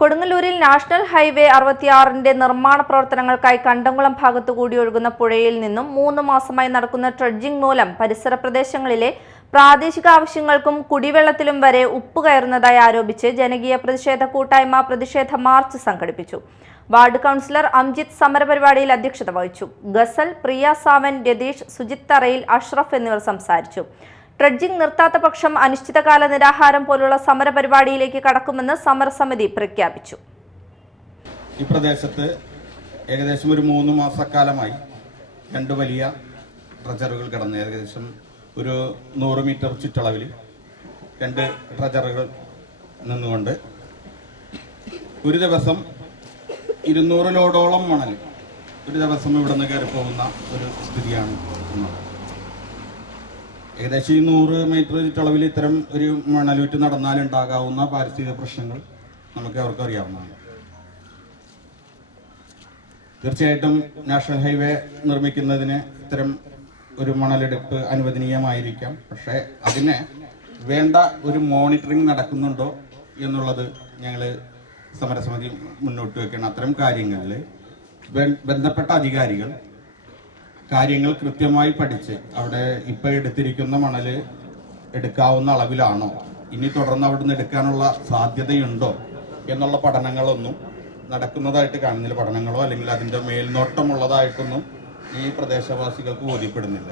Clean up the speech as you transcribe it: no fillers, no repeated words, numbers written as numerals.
കൊടുങ്ങല്ലൂരിൽ national highway 66-ന്റെ നിർമ്മാണ പ്രവർത്തനങ്ങൾക്കായി കണ്ടംകുളം ഭാഗത്തുകൂടി ഒഴുകുന്ന പുഴയിൽ നിന്നും 3 മാസമായി നടക്കുന്ന ട്രെഡ്ജിംഗ് മൂലം പരിസര പ്രദേശങ്ങളിലെ പ്രാദേശിക ആവശ്യങ്ങൾക്കും കുടിവെള്ളത്തിലും വരെ ഉപ്പ് കയറുന്നതായി ആരോപിച്ച് ജനകീയ പ്രതിഷേധ കൂട്ടായ്മ പ്രതിഷേധ മാർച്ച് സംഘടിപ്പിച്ചു. വാർഡ് കൗൺസിലർ അംജിത് സമരപരിപാടിയിൽ അധ്യക്ഷത വഹിച്ചു. ഗസൽ, പ്രിയ സാവൻ, രതീഷ്, സുജിത് തറയിൽ, അഷ്റഫ് എന്നിവർ സംസാരിച്ചു. ട്രെഡ്ജിംഗ് നിർത്താത്ത പക്ഷം അനിശ്ചിതകാല നിരാഹാരം പോലുള്ള സമരപരിപാടിയിലേക്ക് കടക്കുമെന്ന് സമരസമിതി പ്രഖ്യാപിച്ചു. ഈ പ്രദേശത്ത് ഏകദേശം ഒരു 3 മാസക്കാലമായി 2 വലിയ ട്രജറുകൾ കിടന്ന് ഏകദേശം ഒരു 100 മീറ്റർ ചുറ്റളവിൽ 2 ട്രജറുകൾ നിന്നുകൊണ്ട് ഒരു ദിവസം 200 ലോഡോളം മണൽ ഒരു ദിവസം ഇവിടെ നിന്ന് കയറി പോകുന്ന ഒരു സ്ഥിതിയാണ് ഉള്ളത്. ഏകദേശം 100 മീറ്റർ ചുറ്റളവിൽ ഇത്തരം ഒരു മണലൂറ്റ് നടന്നാലുണ്ടാകാവുന്ന പാരിസ്ഥിതിക പ്രശ്നങ്ങൾ നമുക്ക് അവർക്ക് അറിയാവുന്നതാണ്. തീർച്ചയായിട്ടും നാഷണൽ ഹൈവേ നിർമ്മിക്കുന്നതിന് ഇത്തരം ഒരു മണലെടുപ്പ് അനുവദനീയമായിരിക്കാം. പക്ഷേ അതിന് വേണ്ട ഒരു മോണിറ്ററിംഗ് നടക്കുന്നുണ്ടോ എന്നുള്ളത് ഞങ്ങൾ സമരസമിതി മുന്നോട്ട് വെക്കണം. അത്തരം കാര്യങ്ങളിൽ ബന്ധപ്പെട്ട അധികാരികൾ കാര്യങ്ങൾ കൃത്യമായി പഠിച്ച് അവിടെ ഇപ്പം എടുത്തിരിക്കുന്ന മണൽ എടുക്കാവുന്ന അളവിലാണോ, ഇനി തുടർന്ന് അവിടുന്ന് എടുക്കാനുള്ള സാധ്യതയുണ്ടോ എന്നുള്ള പഠനങ്ങളൊന്നും നടക്കുന്നതായിട്ട് കാണുന്നില്ല. പഠനങ്ങളോ അല്ലെങ്കിൽ അതിൻ്റെ മേൽനോട്ടമുള്ളതായിട്ടൊന്നും ഈ പ്രദേശവാസികൾക്ക് ബോധ്യപ്പെടുന്നില്ല.